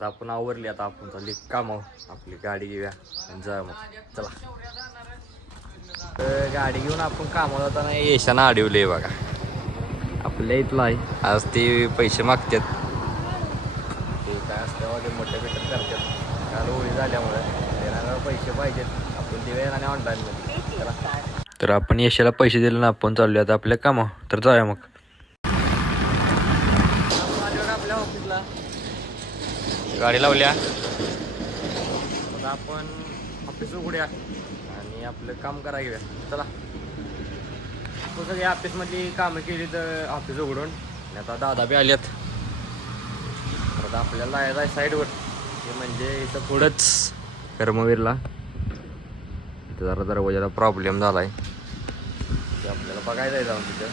तर आपण आवरली आता आपण चालली कामावर आपली गाडी घेऊया आणि जा मग चला. तर गाडी घेऊन आपण कामावर जाताना येशाना अडवले बघा आपल्या इथला आहे. आज ते पैसे मागतात ते काय असल्यावर मोठ्या भेटत करतात काल होळी झाल्यामुळे त्यांना पैसे पाहिजेत आपण देऊया आणि ऑनलाईनमध्ये चला. तर आपण यशाला पैसे दिले ना आपण चाललो आता आपल्या कामावर तर जाऊया मग. आपल्या ऑफिसला गाडी लावल्या मग आपण ऑफिस उघड्या आणि आपलं काम करायला घेऊया चला. आपण सगळी ऑफिसमधली कामं केली तर ऑफिस उघडून आणि आता दादा बी आल्यात तर आता आपल्याला यायचं आहे साईडवर हे म्हणजे इथं पुढंच कर्मवीरला इथं जरा दरवाजाला प्रॉब्लेम झाला आहे ते आपल्याला बघायला आहे जाऊन तिथं.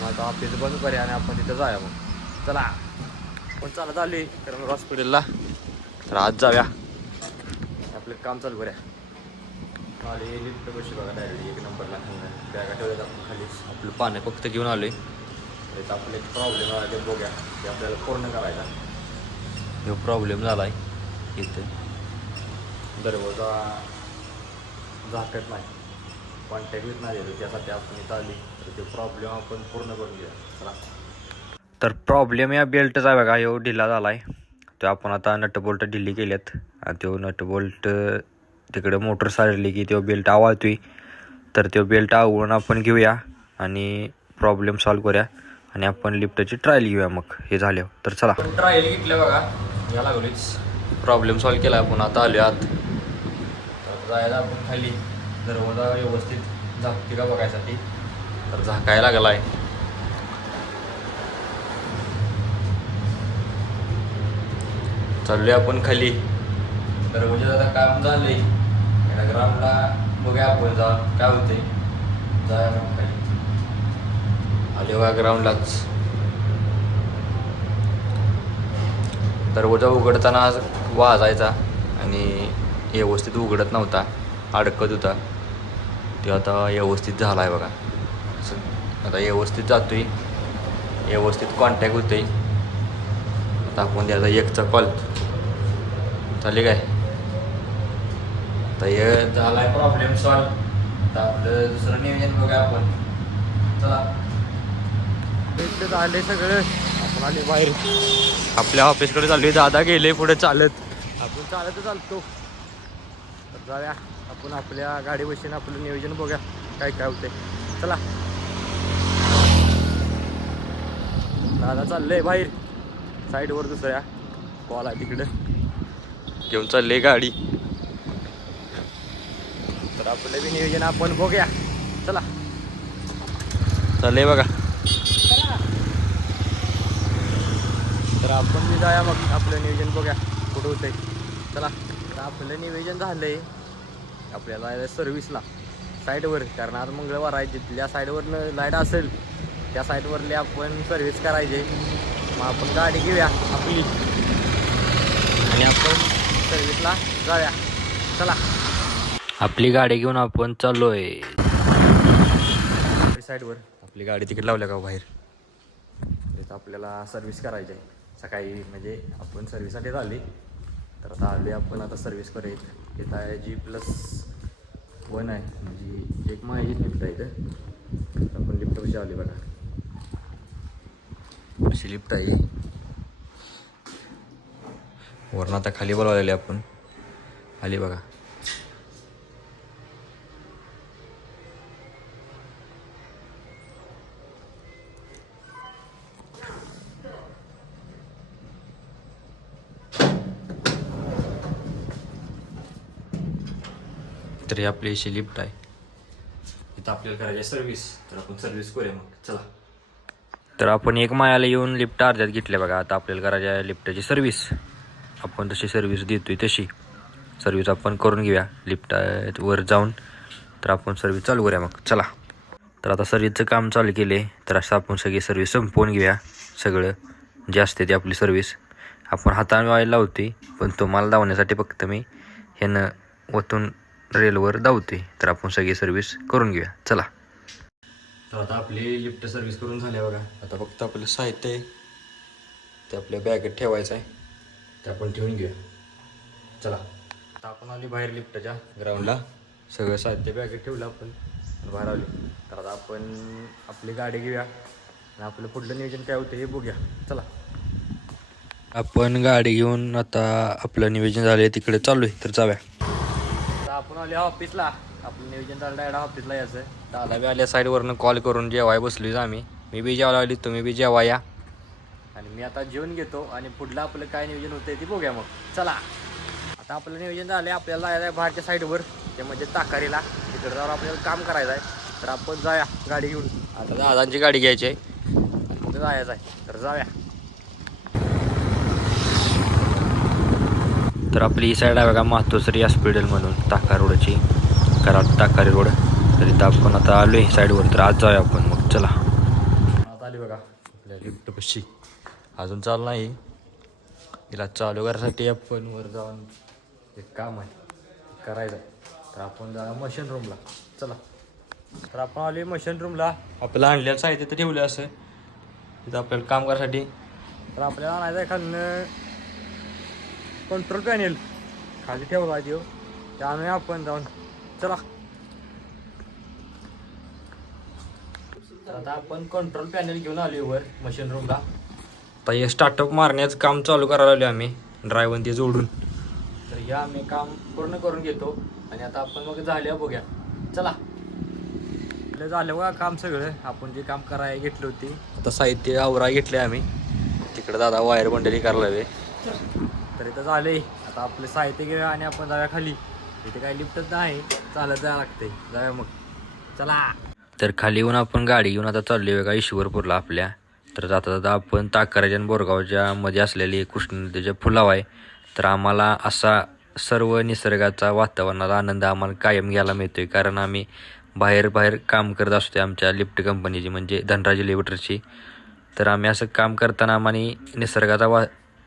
मग आता ऑफिस बंद करूया आणि आपण तिथं जाऊया मग चला. पण चालत आली कर्मवीर हॉस्पिटलला तर आज जाऊया आपलं काम चालू करूया. आले लिफ्ट बशी बघा डायरेक्ट एक नंबरला बॅगा ठेवल्यात आपण खालीच आपलं पाणी फक्त घेऊन आलो आहे. त्याचा आपला एक प्रॉब्लेम आला ते बघूया ते आपल्याला पूर्ण करायचा. जो प्रॉब्लेम झाला आहे इथे दरवाजा झाकत नाही कॉन्टॅक्ट विथ नाही देतो त्यासाठी आपण इथं आली तर ते प्रॉब्लेम आपण पूर्ण करून घेऊया चला. तर प्रॉब्लेम या बेल्टचा बघा ह्यो ढिला झाला आहे तो आपण आता नटबोल्ट ढिली केल्यात आणि तो नटबोल्ट तिकडे मोटर सारली की तो बेल्ट आवळतोय तर तो बेल्ट आवळून आपण घेऊया आणि प्रॉब्लेम सॉल्व करूया आणि आपण लिफ्टची ट्रायल घेऊया मग हे झाल्यावर तर चला. ट्रायल घेतल्या बघा या लागलीच प्रॉब्लेम सॉल्व केला आपण आता आलो आत तर जायला आपण खाली दरवाजा व्यवस्थित झाकते का बघायसाठी तर झाकायला लागला आहे. चाललोय आपण खाली दरवाजा आता काम झालंय एका ग्राउंडला बघूया आपण जा काय होतंय जाया मग खाली आले बघा ग्राउंडलाच. दरवाजा उघडताना आज वाजायचा आणि व्यवस्थित उघडत नव्हता अडकत होता ते आता व्यवस्थित झाला आहे बघा. आता व्यवस्थित जातोय व्यवस्थित कॉन्टॅक्ट होतोय. आता आपण द्यायचा एकचा कॉल चालेल काय तर हे झाला आहे प्रॉब्लेम सॉल्व. आता आपलं दुसरं नियोजन बघा आपण चला. इथं आले सगळं आपण आले बाहेर आपल्या ऑफिसकडे चालू आहे. दादा गेले पुढे चालत आपण चालत चालतो तर जाऊया आपण आपल्या गाडी बसून आपलं नियोजन बघूया काय काय होतंय चला. दादा चाललंय बाहेर साईडवर दुसऱ्या कॉल आहे तिकडं घेऊन चालले गाडी तर आपलं बी नियोजन आपण बघूया चला. चाललंय बघा तर आपण बी जाऊया मग आपलं नियोजन बघूया कुठं होतंय चला. तर आपलं नियोजन झालंय आपल्याला सर्व्हिसला साईडवर कारण आज मंगळवार आहे जिथल्या साईडवरनं लाईट असेल त्या साईडवरली आपण सर्व्हिस करायचे. मग आपण गाडी घेऊया आपली आणि आपण सर्व्हिसला जाऊया चला. आपली गाडी घेऊन आपण चाललोय साईडवर आपली गाडी तिकीट लावल्या का बाहेर तिथं आपल्याला सर्व्हिस करायची आहे सकाळी म्हणजे आपण सर्व्हिससाठी झाली तर आता आले आपण आता सर्व्हिस करूया. इथं आहे G+1 आहे म्हणजे एक माझी लिफ्ट आहे इथं आपण लिफ्ट कशी आली बघा अशी लिफ्ट आहे वरून आता खाली बोलवलेली आपण आली बघा. तर ही आपली अशी लिफ्ट आहे इथं आपल्याला करायची सर्व्हिस तर आपण सर्व्हिस करूया मग चला. तर आपण एक मायाला येऊन लिफ्ट अर्ध्यात घेतल्या बघा. आता आपल्याला करायची आहे लिफ्टची सर्व्हिस आपण तशी सर्व्हिस देतोय तशी सर्व्हिस आपण करून घेऊया लिफ्ट वर जाऊन तर आपण सर्व्हिस चालू करूया मग चला. तर आता सर्व्हिसचं काम चालू केले तर असं आपण सगळी सर्व्हिस संपवून घेऊया. सगळं जे असते ते आपली सर्व्हिस आपण हाताने व्हायला लावते पण तुम्हाला धावण्यासाठी फक्त मी ह्यानं ओतून रेलवर धावते तर आपण सगळी सर्व्हिस करून घेऊया चला. तर आता आपली लिफ्ट सर्व्हिस करून झाली बघा. आता फक्त आपलं साहित्य आहे ते आपल्या बॅगेत ठेवायचं आहे ते आपण ठेवून घेऊया. चला आता आपण आली बाहेर लिफ्टच्या ग्राउंडला. सगळं साहित्य बॅगेत ठेवलं आपण बाहेर आले. तर आता आपण आपली गाडी घेऊया आणि आपलं पुढलं नियोजन काय होतं हे बघूया. चला आपण गाडी घेऊन आता आपलं नियोजन झालं तिकडे चालू आहे. तर जाऊया. आता आपण आले ऑफिसला. आपलं नियोजन झालं डायरेक्ट ऑफिसला यायचं. दादा बी आल्या साईडवरनं कॉल करून जेवाय बसलोय आम्ही. मी बी जेवायला आली, तुम्ही बी जेवा या. आणि मी आता जेवण घेतो आणि पुढलं आपलं काय नियोजन होतं ते बघूया मग. चला आता आपलं नियोजन झालं. आपल्याला जायचं आहे बाहेरच्या साईडवर, ते म्हणजे ताकारीला. तिकडे जाऊन आपल्याला काम करायचं आहे. तर आपण जाऊया गाडी घेऊन. आता दादांची गाडी घ्यायची आहे आणि मग जायचं आहे. तर जाऊया. तर आपली ही साईड आहे बघा मातोश्री हॉस्पिटल म्हणून, ताका रोडची, कराड ताकारी रोड. तर इथं आपण आता आलो आहे साईडवर. तर आज जाऊया आपण मग. चला आता आली बघा आपल्या लिफ्ट पशी. अजून चालू नाही. तिला चालू करायसाठी आपण वर जाऊन एक काम आहे करायचं आहे. तर आपण जा मशीन रूमला. चला तर आपण आलो मशीन रूमला. आपल्याला आणलेलं साहित्य तर ठेवलं असं तिथं आपल्याला काम करायसाठी. तर आपल्याला आणायचं आहे खालनं कंट्रोल पॅनेल. खाली ठेवला आहे तो, ते आणूया आपण जाऊन. चला तर आता आपण कंट्रोल पॅनेल घेऊन आलो वर मशीन रूमला. आता हे स्टार्टअप मारण्याचं काम चालू करायला आलो आम्ही ड्रायव्हर ते जोडून. तर हे आम्ही काम पूर्ण करून घेतो आणि आता आपण मग झाल्या बघूया. चला आपलं झालं बघा काम सगळं. आपण जे काम करायला घेतली होती आता साहित्य आवरा घेतले आम्ही. तिकडे दादा वायर बंडली करायला हवे. तर इथं झाले. आता आपलं साहित्य घेऊया आणि आपण जाऊया खाली. इथे काही लिफ्टच नाही, चालत जायला लागते. जाऊया मग. चला तर खाली येऊन आपण गाडी घेऊन आता चाललोय बघा ईश्वरपूरला आपल्या. तर जाता जाता आपण ताकराच्या आणि बोरगावच्या मध्ये असलेली कृष्ण नदीच्या पुलाव आहे. तर आम्हाला असा सर्व निसर्गाचा वातावरणाचा आनंद आम्हाला कायम घ्यायला मिळतोय. कारण आम्ही बाहेर काम करत असतो आमच्या लिफ्ट कंपनीची म्हणजे धनराज एलिव्हेटरची. तर आम्ही असं काम करताना आम्हाला निसर्गाचा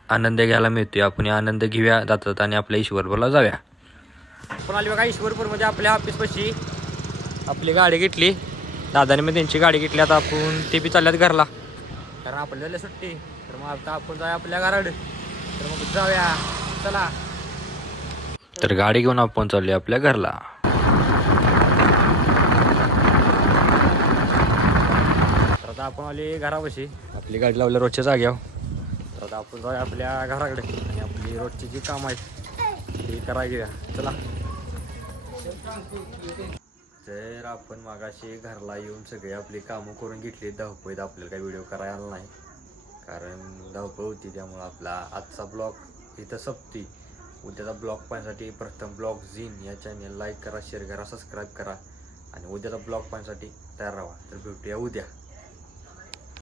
आनंद घ्यायला मिळतोय. आपण आनंद घेऊया जाता जाता आणि आपल्या ईश्वरपूरला जाऊया. आपण आली बघा ईश्वरपूर म्हणजे आपल्या ऑफिसपाशी. आपली गाडी घेतली दादाने, मी त्यांची गाडी घेतली. आता आपण ते बी चालल्यात घरला कारण आपल्याला सुट्टी. तर मग आता आपण जाऊया आपल्या घराकडे. तर मग जाऊया. चला तर गाडी घेऊन आपण चाललोय आपल्या घरला. तर आता आपण आले घरापाशी. आपली गाडी लावल्या रोजच्या जाग्यावर. तर आता आपण जाऊया आपल्या घराकडे आणि आपली रोजची जी कामं आहेत ती करायला घेऊया. चला तर आपण मागाशी घरला येऊन सगळे आपली कामं करून घेतली. धावपळीत आपल्याला काही व्हिडिओ करायला आला नाही कारण धावपळ होती. त्यामुळं आपला आजचा ब्लॉग इथं संपती. उद्याचा ब्लॉग पाहण्यासाठी प्रथम ब्लॉग झीन या चॅनल लाईक करा, शेअर करा, सबस्क्राईब करा आणि उद्याचा ब्लॉग पाहण्यासाठी तयार राहा. तर भेटूया उद्या.